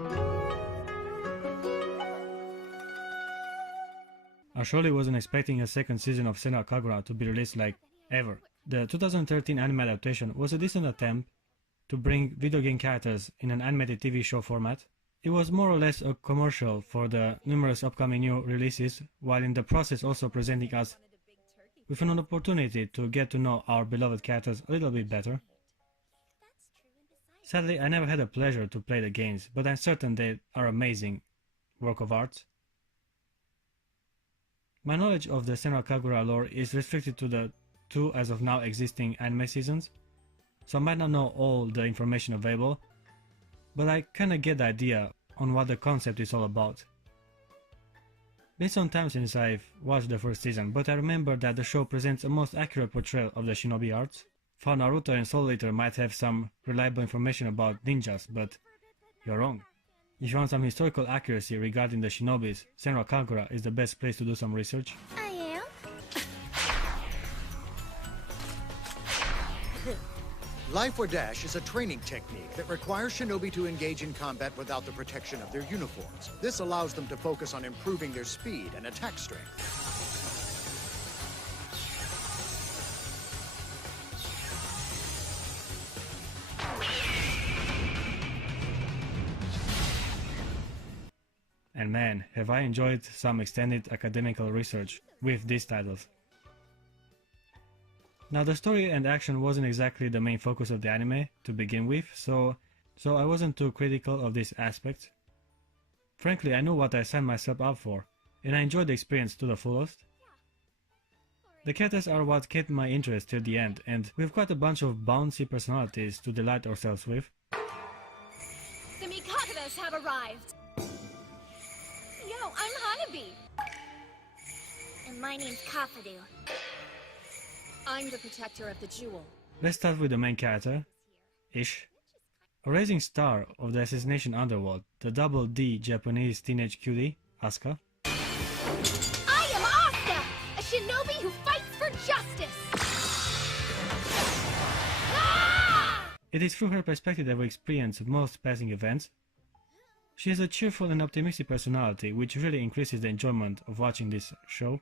I surely wasn't expecting a second season of Senran Kagura to be released like ever. The 2013 anime adaptation was a decent attempt to bring video game characters in an animated TV show format. It was more or less a commercial for the numerous upcoming new releases, while in the process also presenting us with an opportunity to get to know our beloved characters a little bit better. Sadly, I never had the pleasure to play the games, but I'm certain they are amazing work of art. My knowledge of the Senran Kagura lore is restricted to the two as of now existing anime seasons, so I might not know all the information available, but I kinda get the idea on what the concept is all about. Been some time since I've watched the first season, but I remember that the show presents a most accurate portrayal of the Shinobi arts. While Naruto and Soul Eater might have some reliable information about ninjas, but you're wrong. If you want some historical accuracy regarding the Shinobis, Senran Kagura is the best place to do some research. I am. Life or Dash is a training technique that requires Shinobi to engage in combat without the protection of their uniforms. This allows them to focus on improving their speed and attack strength. And man, have I enjoyed some extended academical research with these titles. Now the story and action wasn't exactly the main focus of the anime to begin with, so I wasn't too critical of this aspect. Frankly, I knew what I signed myself up for, and I enjoyed the experience to the fullest. The characters are what kept my interest till the end, and we've quite a bunch of bouncy personalities to delight ourselves with. The Mikatas have arrived. Yo, I'm Hanabi. And my name's Kafadu. I'm the protector of the jewel. Let's start with the main character, Ish. A rising star of the assassination underworld, the double D Japanese teenage cutie, Asuka. I am Asuka, a shinobi who fights for justice! Ah! It is through her perspective that we experience most passing events. She has a cheerful and optimistic personality, which really increases the enjoyment of watching this show.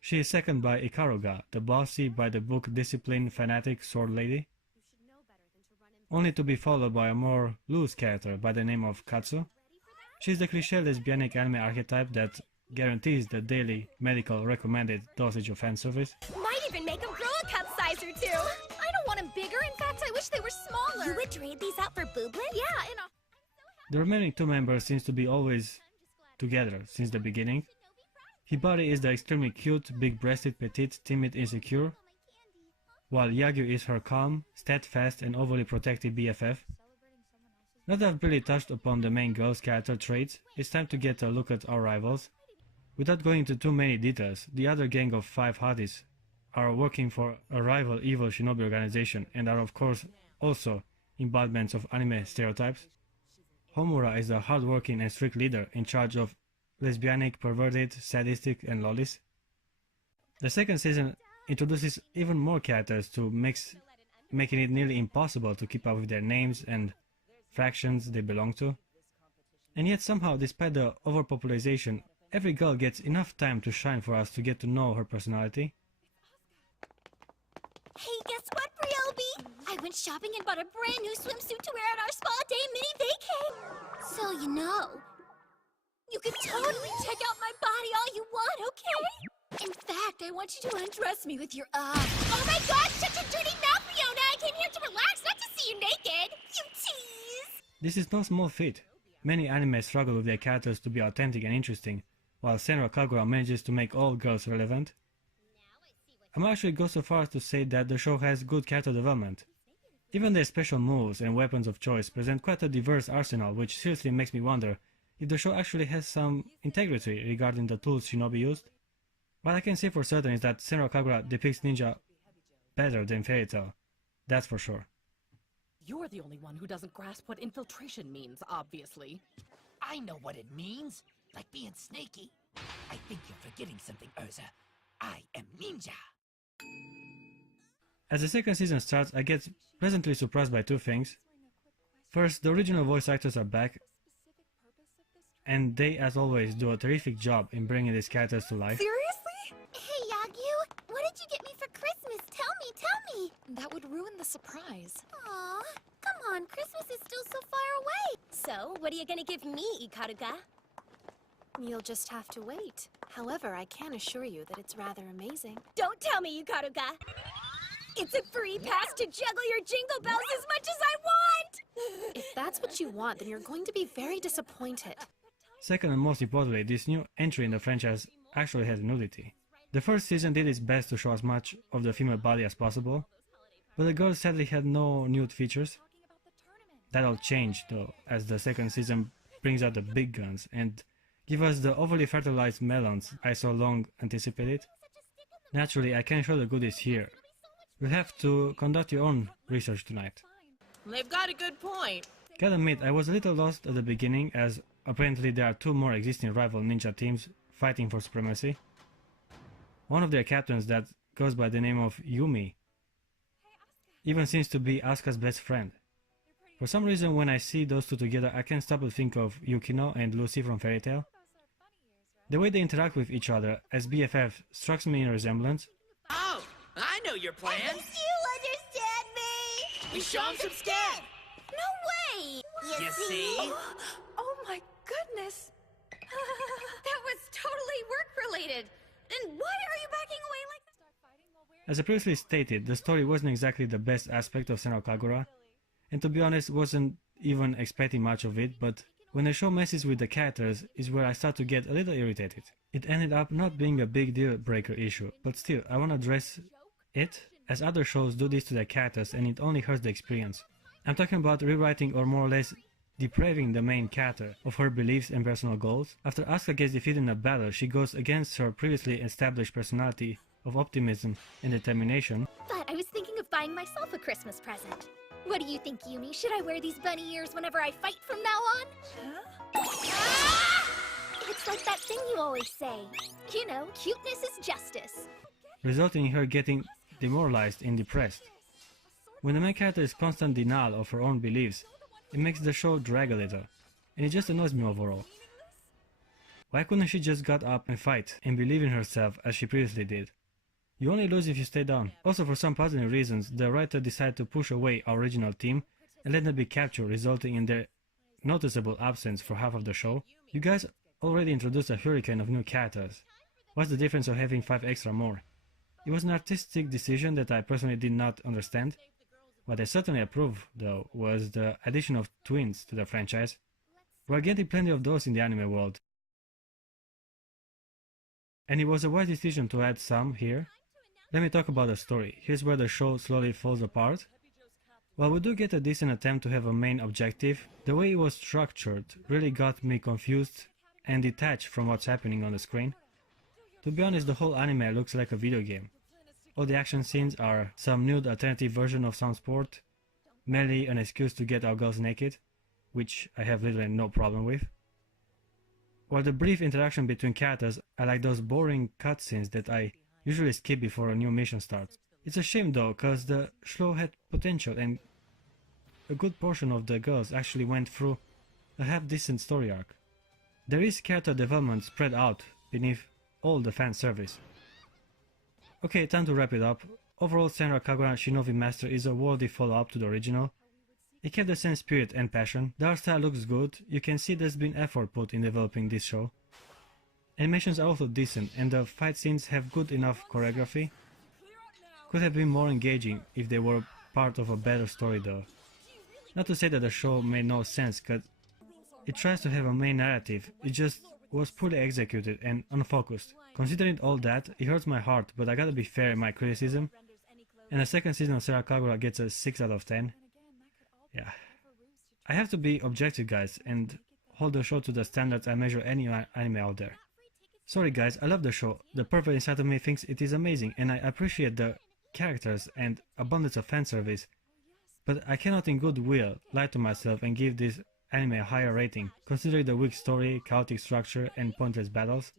She is seconded by Ikaruga, the bossy, by-the-book, disciplined, fanatic sword lady, only to be followed by a more loose character by the name of Katsu. She is the cliché lesbianic anime archetype that guarantees the daily medical recommended dosage of fanservice. Might even make them grow a cup size or two! I don't want them bigger, in fact I wish they were smaller! You would trade these out for booblets? Yeah, and The remaining two members seems to be always together since the beginning. Hibari is the extremely cute, big-breasted, petite, timid, insecure, while Yagyu is her calm, steadfast, and overly protective BFF. Now that I've really touched upon the main girl's character traits, it's time to get a look at our rivals. Without going into too many details, the other gang of 5 hotties are working for a rival evil shinobi organization and are of course also embodiments of anime stereotypes. Homura is the hard-working and strict leader in charge of lesbianic, perverted, sadistic, and lollies. The second season introduces even more characters to making it nearly impossible to keep up with their names and factions they belong to. And yet somehow, despite the overpopulation, every girl gets enough time to shine for us to get to know her personality. hey, guess what, Ryobi? I went shopping and bought a brand new swimsuit to wear at our spa day mini vacay. So you know, you can totally check out my body all you want, okay? In fact, I want you to undress me with your oh my god, shut your dirty mouth, Fiona! I came here to relax, not to see you naked! You tease! This is no small feat. Many anime struggle with their characters to be authentic and interesting, while Senran Kagura manages to make all girls relevant. I might actually go so far as to say that the show has good character development. Even their special moves and weapons of choice present quite a diverse arsenal, which seriously makes me wonder if the show actually has some integrity regarding the tools Shinobi used. What I can say for certain is that Senran Kagura depicts ninja better than Fairy Tail, that's for sure. You're the only one who doesn't grasp what infiltration means, obviously. I know what it means, like being snaky. I think you're forgetting something, Urza. I am ninja. As the second season starts, I get pleasantly surprised by two things. First, the original voice actors are back, and they, as always, do a terrific job in bringing these characters to life. Seriously? Hey, Yagyu, what did you get me for Christmas? Tell me! That would ruin the surprise. Aw, come on, Christmas is still so far away. So, what are you gonna give me, Ikaruga? You'll just have to wait. However, I can assure you that it's rather amazing. Don't tell me, Ikaruga! It's a free pass to juggle your jingle bells as much as I want! If that's what you want, then you're going to be very disappointed. Second and most importantly, this new entry in the franchise actually has nudity. The first season did its best to show as much of the female body as possible, but the girls sadly had no nude features. That'll change though, as the second season brings out the big guns and give us the overly fertilized melons I so long anticipated. Naturally, I can't show the goodies here. You'll have to conduct your own research tonight. They've got a good point. Gotta admit, I was a little lost at the beginning, as apparently there are two more existing rival ninja teams fighting for supremacy. One of their captains, that goes by the name of Yumi, even seems to be Asuka's best friend. For some reason, when I see those two together, I can't stop to think of Yukino and Lucy from Fairy Tail. The way they interact with each other as BFF strikes me in resemblance. Oh, I know your plans. You understand me? We show 'em some skin. No way! You see? Oh my goodness! That was totally work-related. And why are you backing away like that? As I previously stated, the story wasn't exactly the best aspect of Senran Kagura, and to be honest, wasn't even expecting much of it, but when the show messes with the characters is where I start to get a little irritated. It ended up not being a big deal breaker issue, but still, I want to address it, as other shows do this to their characters and it only hurts the experience. I'm talking about rewriting or more or less depraving the main character of her beliefs and personal goals. After Asuka gets defeated in a battle, she goes against her previously established personality of optimism and determination. But I was thinking of buying myself a Christmas present. What do you think, Yumi? Should I wear these bunny ears whenever I fight from now on? Ah! It's like that thing you always say. You know, cuteness is justice. Resulting in her getting demoralized and depressed. When the main character is constant denial of her own beliefs, it makes the show drag a little, and it just annoys me overall. Why couldn't she just get up and fight and believe in herself as she previously did? You only lose if you stay down. Also, for some puzzling reasons, the writer decided to push away our original team and let them be captured, resulting in their noticeable absence for half of the show. You guys already introduced a hurricane of new characters. What's the difference of having 5 extra more? It was an artistic decision that I personally did not understand. What I certainly approve, though, was the addition of twins to the franchise. We're getting plenty of those in the anime world. And it was a wise decision to add some here. Let me talk about the story. Here's where the show slowly falls apart. While we do get a decent attempt to have a main objective, the way it was structured really got me confused and detached from what's happening on the screen. To be honest, the whole anime looks like a video game. All the action scenes are some nude alternative version of some sport, merely an excuse to get our girls naked, which I have little and no problem with. While the brief interaction between characters are like those boring cutscenes that I usually skip before a new mission starts. It's a shame though, cause the show had potential and a good portion of the girls actually went through a half-decent story arc. There is character development spread out beneath all the fan service. Okay, time to wrap it up. Overall, Senran Kagura Shinovi Master is a worthy follow-up to the original. It kept the same spirit and passion. The art style looks good. You can see there's been effort put in developing this show. Animations are also decent and the fight scenes have good enough choreography. Could have been more engaging if they were part of a better story though. Not to say that the show made no sense, cause it tries to have a main narrative, it just was poorly executed and unfocused. Considering all that, it hurts my heart, but I gotta be fair in my criticism. And the second season of Senran Kagura gets a 6 out of 10. Yeah. I have to be objective guys and hold the show to the standards I measure any anime out there. Sorry guys, I love the show. The pervert inside of me thinks it is amazing and I appreciate the characters and abundance of fan service. But I cannot in good will lie to myself and give this anime a higher rating, considering the weak story, chaotic structure and pointless battles.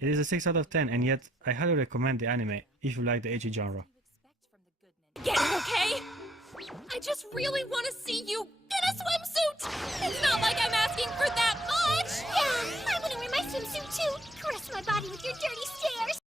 It is a 6 out of 10 and yet I highly recommend the anime if you like the ecchi genre. Get it, okay? I just really want to see you in a swimsuit! It's not like I'm asking for that much! Yeah, I want to wear my swimsuit too! Caress my body with your dirty stares!